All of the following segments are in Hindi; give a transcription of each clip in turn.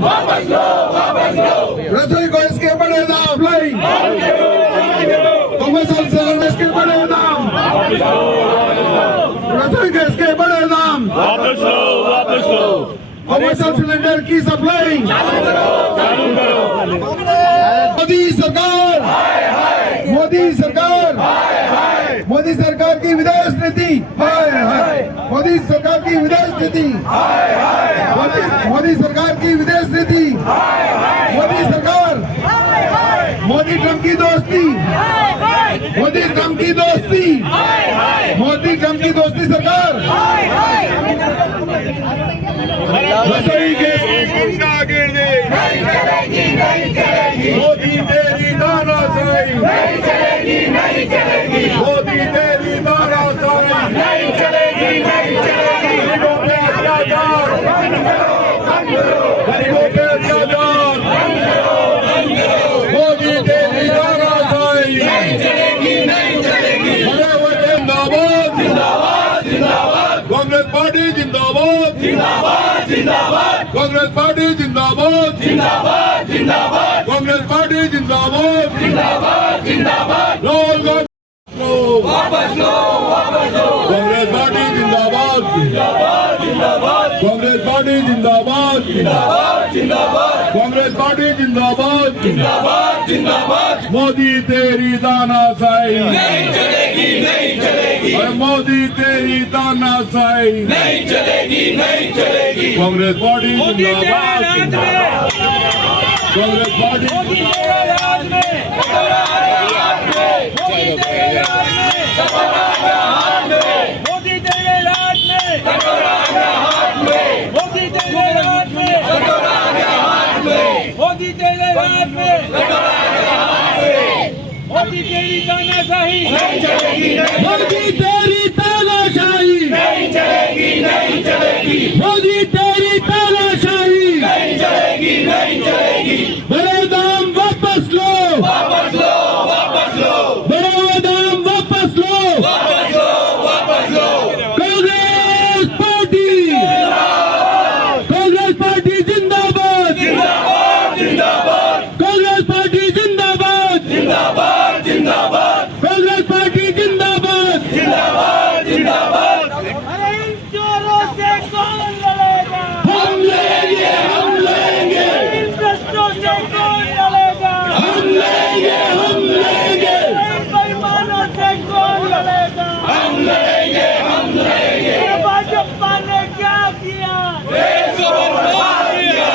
दाम, रसोई को इसके बड़े दाम, कमर्शियल सिलेंडर इसके बड़े दाम, रसोई गैस के बड़े दाम, कमर्शियल सिलेंडर की सप्लाई, मोदी सरकार, मोदी सरकार, मोदी सरकार की विदेश नीति, मोदी सरकार की विदेश नीति, मोदी सरकार की विदेश नीति, मोदी सरकार, मोदी ट्रम्प की दोस्ती, मोदी ट्रम्प की दोस्ती, मोदी ट्रम्प की दोस्ती सरकार, रसोई गैस मोदी तेरी तानाशाही नहीं चलेगी, नहीं चलेगी, मोदी तेरी तानाशाही नहीं चलेगी, नहीं चलेगी, गरीबों पे अत्याचार, गरीबों पे अत्याचार, मोदी तेरी तानाशाही नहीं चलेगी, नहीं चलेगी, बड़े हुए जिंदाबाद, जिंदाबाद, जिंदाबाद, कांग्रेस पार्टी जिंदाबाद, जिंदाबाद, जिंदाबाद, कांग्रेस पार्टी जिंदाबाद, जिंदाबाद, जिंदाबाद, कांग्रेस पार्टी जिंदाबाद, जिंदाबाद, जिंदाबाद, राहुल गांधी वापस लो, वापस लो, कांग्रेस पार्टी जिंदाबाद, जिंदाबाद, जिंदाबाद, कांग्रेस पार्टी जिंदाबाद, जिंदाबाद, जिंदाबाद, कांग्रेस पार्टी जिंदाबाद, जिंदाबाद, जिंदाबाद, मोदी तेरी तानाशाही नहीं चलेगी, नहीं चलेगी, मोदी तेरी तानाशाही नहीं चलेगी, नहीं चलेगी, कांग्रेस पार्टी जिंदाबाद, कांग्रेस पार्टी मोदी तेरे राज में, मोदी तेरे राज में, मोदी तेरे राज में, मोदी तेरी तानाशाही नहीं चलेगी, मोदी तेरी तानाशाही नहीं चलेगी, नहीं चलेगी, मोदी तेरी तानाशाही नहीं चलेगी, नहीं चलेगी, बड़े दाम वापस लो, वापस लो, वापस लो, बड़े दाम वापस लो, वापस लो, वापस लो, कांग्रेस पार्टी, कांग्रेस पार्टी जिंदाबाद, जिंदाबाद, जिंदाबाद, कांग्रेस पार्टी जिंदाबाद, जिंदाबाद, जिंदाबाद, कांग्रेस पार्टी जिंदाबाद, जिंदाबाद, जिंदाबाद, अरे इन चोरों से कौन लड़ेगा, हम लेंगे, हम लेंगे, इन भ्रष्टों से कौन लड़ेगा, हम लेंगे, हम लेंगे, इन बेईमानों से कौन लड़ेगा, हम लेंगे, हम लेंगे, भाजपा ने क्या किया, देश को बर्बाद किया,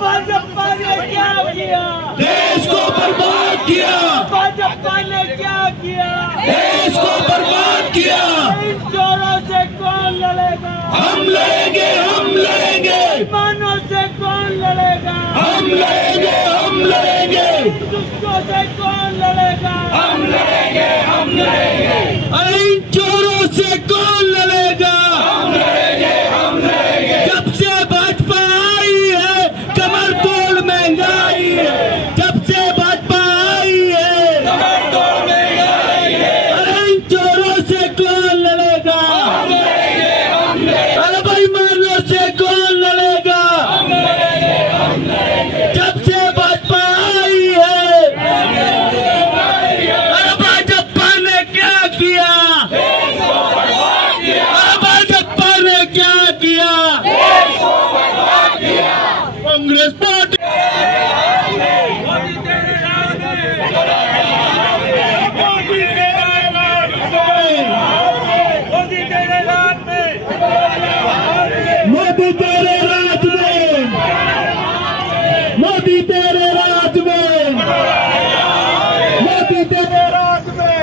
भाजपा ने क्या किया, देश को बर्बाद किया, भाजपा ने क्या किया, देश को बर्बाद किया, इन चोरों से कौन लड़ेगा, हम लेंगे, हम लेंगे, बेईमानों से कौन लड़ेगा, हम लेंगे, हम लेंगे, दुष्टों से कौन लड़ेगा, हम लेंगे, हम लेंगे, इन चोरों से कौन लड़ेगा, हम लेंगे, हम लेंगे, जब से भाजपा आई है कमर तोड़ महंगाई है, जब से भाजपा आई है कमर तोड़ महंगाई है, अरे इन चोरों से कौन लड़ेगा, हम लेंगे, हम लेंगे, अरे बेईमानों से कौन लड़ेगा, हम लेंगे, हम लेंगे, जब से भाजपा आई है, अरे भाजपा ने क्या किया, अरे भाजपा ने क्या किया, कांग्रेस पार्टी मोदी तेरे राज में, मोदी तेरे राज में, मोदी तेरे राज में, मोदी तेरे राज में, मोदी तेरे राज में,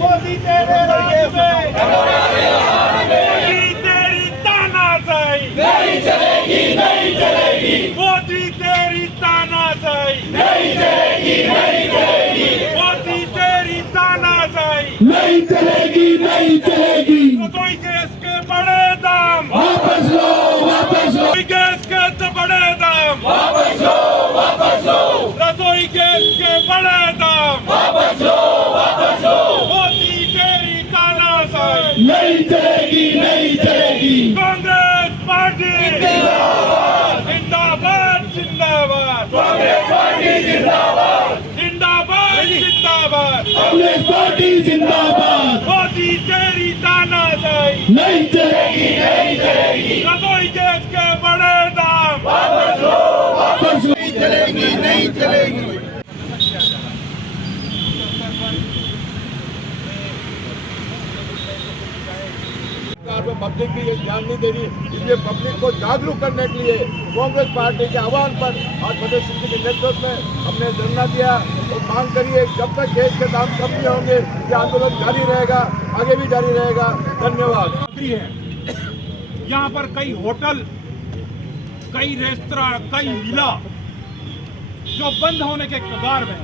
मोदी तेरे राज में, मोदी तेरी तानाशाही नहीं चलेगी, नहीं चलेगी, मोदी तेरी तानाशाही नहीं चलेगी, नहीं चलेगी, मोदी तेरी तानाशाही नहीं चलेगी, नहीं चलेगी, रसोई गैस के बड़े दाम वापस लो, वापस लो, गैस के तो बड़े दाम वापस लो, वापस लो, रसोई गैस के बड़े दाम वापस लो, वापस लो, मोदी तेरी तानाशाही नहीं चलेगी, नहीं चलेगी, कांग्रेस पार्टी जिंदाबाद, जिंदाबाद, कांग्रेस पार्टी जिंदाबाद, जिंदाबाद जिंदाबाद। कांग्रेस पार्टी जिंदाबाद। मोदी तेरी तानाशाही नहीं चलेगी, नहीं चलेगी, रसोई गैस के बड़े दाम वापस लो, वापस लो। नहीं चलेगी, नहीं चलेगी। पब्लिक भी ये ध्यान नहीं दे रही, इसलिए पब्लिक को जागरूक करने के लिए कांग्रेस पार्टी के आह्वान पर आज प्रदेश के नेतृत्व में हमने धरना दिया और मांग करिए जब तक गैस के दाम कम नहीं होंगे ये आंदोलन जारी रहेगा, आगे भी जारी रहेगा। धन्यवाद। यहाँ पर कई होटल, कई रेस्तरा, कई मिला जो बंद होने के कगार में।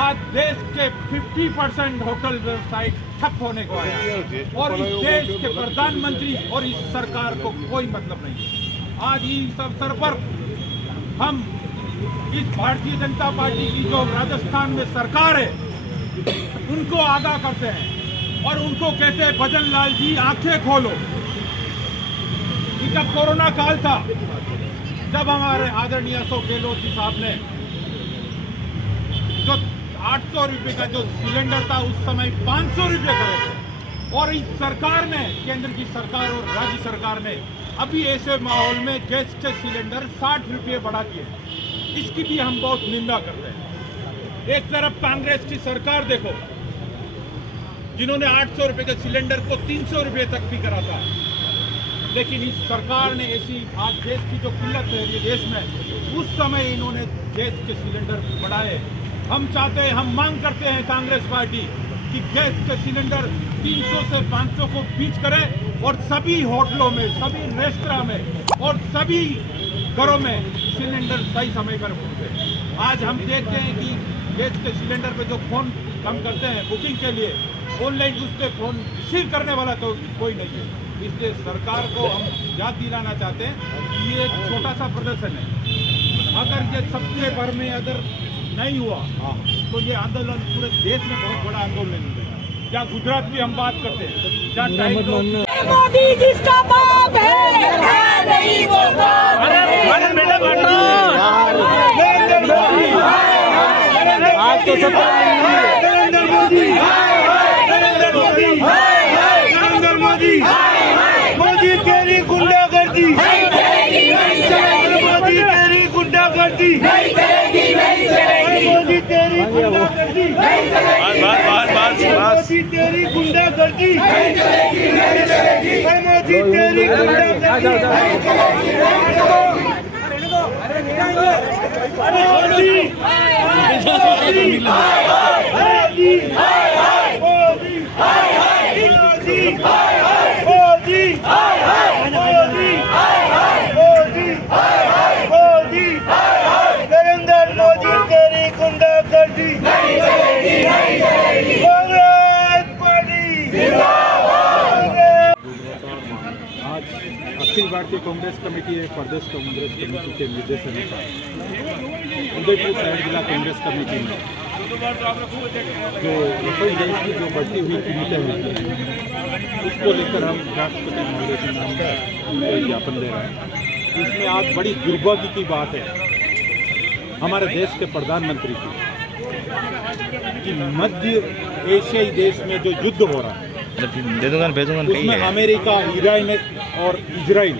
आज देश के 50% होटल व्यवसाय ठप होने को आया है और इस देश के प्रधानमंत्री और इस सरकार को कोई मतलब नहीं है। आज इस अवसर पर हम इस भारतीय जनता पार्टी की जो राजस्थान में सरकार है उनको आगाह करते हैं और उनको कहते हैं भजन लाल जी आंखें खोलो। जब कोरोना काल था, जब हमारे आदरणीय अशोक गहलोत जी साहब ने जो 800 रुपये का जो सिलेंडर था उस समय 500 रुपये करे थे और इस सरकार ने, केंद्र की सरकार और राज्य सरकार ने अभी ऐसे माहौल में गैस के सिलेंडर 60 रुपये बढ़ा दिए। इसकी भी हम बहुत निंदा करते हैं। एक तरफ कांग्रेस की सरकार देखो, जिन्होंने 800 रुपये के सिलेंडर को 300 रुपये तक भी करा था, लेकिन इस सरकार ने ऐसी आज गैस की जो किल्लत है ये देश में, उस समय इन्होंने गैस के सिलेंडर बढ़ाए। हम चाहते हैं, हम मांग करते हैं कांग्रेस पार्टी कि गैस के सिलेंडर 300 से 500 को बीच करे और सभी होटलों में, सभी रेस्तरां में और सभी घरों में सिलेंडर सही समय पर पहुंचे। आज हम देखते हैं कि गैस के सिलेंडर पे जो फोन हम करते हैं बुकिंग के लिए, ऑनलाइन उस पर फोन रिसीव करने वाला तो कोई नहीं है। इसलिए सरकार को हम याद दिलाना चाहते हैं कि ये एक छोटा सा प्रदर्शन है। अगर ये सबके भर में अगर नहीं हुआ तो ये आंदोलन पूरे देश में बहुत बड़ा आंदोलन है। या गुजरात की हम बात करते हैं, जहाँ मोदी जिसका बाप है नहीं वो बाप आज तो सब नरेंद्र मोदी, नरेंद्र मोदी, नरेंद्र मोदी, मोदी तेरी गुंडागर्दी, मोदी तेरी गुंडागर्दी, मोदी तेरी गुंडागर्दी, मोदी तेरी गुंडागर्दी, मोदी तेरी नरेंद्र मोदी तेरी गुंडागर्दी नहीं चलेगी, नहीं चलेगी। कांग्रेस पार्टी आज अखिल भारतीय कांग्रेस कमेटी एक प्रदेश कांग्रेस कमेटी के निर्देशानुसार उदयपुर शहर जिला कांग्रेस कमेटी में जो रसोई गैस की जो बढ़ती हुई कीमतें हैं उसको लेकर हम राष्ट्रपति महोदय के नाम पर ज्ञापन दे रहे हैं। इसमें आज बड़ी दुर्भाग्य की बात है हमारे देश के प्रधानमंत्री की कि मध्य एशियाई देश में जो युद्ध हो रहा है उसमें अमेरिका, ईरान और इजराइल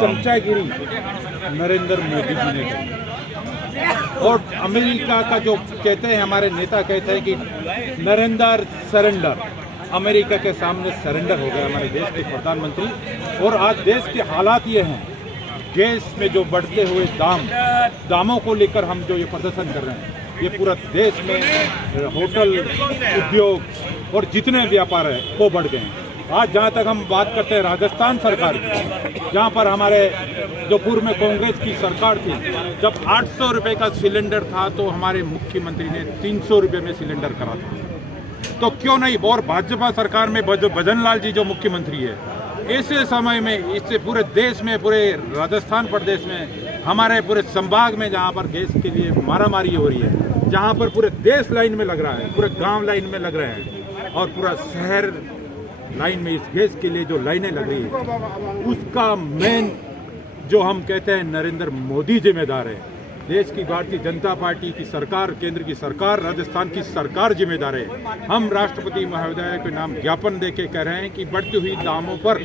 चमचागिरी नरेंद्र मोदी जी ने की। और अमेरिका का जो कहते हैं, हमारे नेता कहते हैं कि नरेंद्र सरेंडर, अमेरिका के सामने सरेंडर हो गया हमारे देश के प्रधानमंत्री। और आज देश के हालात ये हैं, गैस में जो बढ़ते हुए दामों को लेकर हम जो ये प्रदर्शन कर रहे हैं, ये पूरा देश में होटल उद्योग और जितने व्यापार है वो बढ़ गए हैं। आज जहाँ तक हम बात करते हैं राजस्थान सरकार की, जहाँ पर हमारे जो पूर्व में कांग्रेस की सरकार थी, जब 800 रुपये का सिलेंडर था तो हमारे मुख्यमंत्री ने 300 रुपये में सिलेंडर करा था। तो क्यों नहीं, और भाजपा सरकार में भजन लाल जी जो मुख्यमंत्री है, ऐसे समय में इससे पूरे देश में, पूरे राजस्थान प्रदेश में, हमारे पूरे संभाग में जहाँ पर गैस के लिए मारामारी हो रही है, जहाँ पर पूरे देश लाइन में लग रहा है, पूरे गांव लाइन में लग रहे हैं और पूरा शहर लाइन में इस गैस के लिए जो लाइनें लग रही है, उसका मेन जो हम कहते हैं नरेंद्र मोदी जिम्मेदार है। देश की भारतीय जनता पार्टी की सरकार, केंद्र की सरकार, राजस्थान की सरकार जिम्मेदार है। हम राष्ट्रपति महोदय के नाम ज्ञापन देके कह रहे हैं कि बढ़ती हुई दामों पर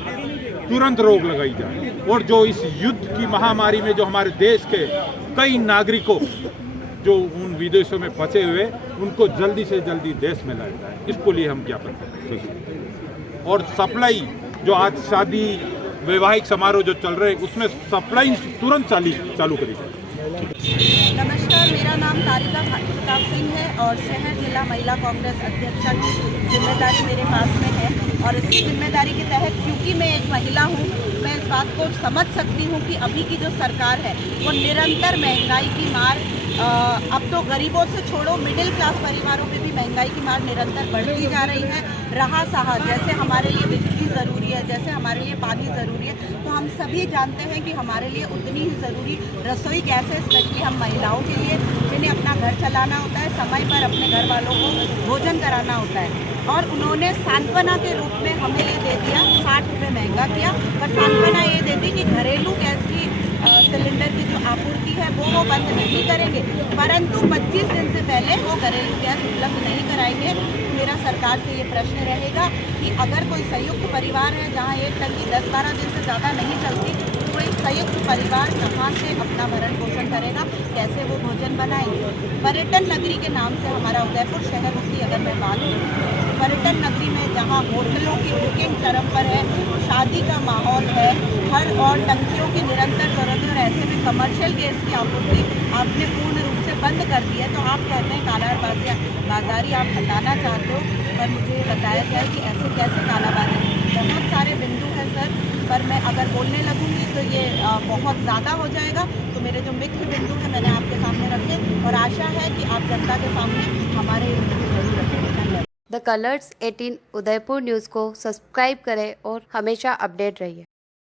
तुरंत रोक लगाई जाए और जो इस युद्ध की महामारी में जो हमारे देश के कई नागरिकों जो उन विदेशों में फंसे हुए, उनको जल्दी से जल्दी देश में लाया जाए, इसको लिए हम ज्ञापन करें। और सप्लाई जो आज शादी वैवाहिक समारोह जो चल रहे हैं उसमें सप्लाई तुरंत चालू करी जाए। नमस्कार, मेरा नाम तारिका प्रताप सिंह है और शहर जिला महिला कांग्रेस अध्यक्षा की जिम्मेदारी मेरे पास में है। और इस जिम्मेदारी के तहत क्योंकि मैं एक महिला हूँ, मैं इस बात को समझ सकती हूँ कि अभी की जो सरकार है वो निरंतर महंगाई की मार, अब तो गरीबों से छोड़ो मिडिल क्लास परिवारों पे भी महंगाई की मार निरंतर बढ़ती जा रही है। रहा सहा जैसे हमारे लिए बिजली ज़रूरी है, जैसे हमारे लिए पानी ज़रूरी है, तो हम सभी जानते हैं कि हमारे लिए उतनी ही ज़रूरी रसोई गैस है, स्पेशली हम महिलाओं के लिए जिन्हें अपना घर चलाना होता है, समय पर अपने घर वालों को भोजन कराना होता है। और उन्होंने सांत्वना के रूप में हमें ये दे दिया, 60 रुपये महंगा किया, पर सांत्वना ये दे दी कि घरेलू गैस की सिलेंडर की जो आपूर्ति है वो बंद नहीं करेंगे, परंतु 25 दिन से पहले वो घरेलू गैस उपलब्ध नहीं कराएंगे। मेरा सरकार से ये प्रश्न रहेगा कि अगर कोई संयुक्त परिवार है जहाँ एक टंकी 10-12 दिन से ज़्यादा नहीं चलती, तो एक संयुक्त परिवार कहाँ से अपना भरण पोषण करेगा, कैसे वो भोजन बनाएंगे। पर्यटन नगरी के नाम से हमारा उदयपुर शहर की अगर मैं बात करूँ, पर्यटन नगरी में जहाँ होटलों की बुकिंग चरम पर है, शादी का माहौल है, हर और टंकियों की निरंतर जरूरत है, और ऐसे में कमर्शियल गैस की आपूर्ति आपने पूर्ण रूप से बंद कर दी है। तो आप कहते हैं कालाबाजारी आप हटाना चाहते हो, पर मुझे बताया गया है कि ऐसे कैसे कालाबाजारी, बहुत सारे बिंदु हैं सर, पर मैं अगर बोलने लगूंगी तो ये बहुत ज़्यादा हो जाएगा। तो मेरे जो मुख्य बिंदु हैं मैंने आपके सामने रखे और आशा है कि आप जनता के सामने हमारे जरूर रखेंगे। धन्यवाद। द कलर्स 18 उदयपुर न्यूज़ को सब्सक्राइब करें और हमेशा अपडेट रहिए।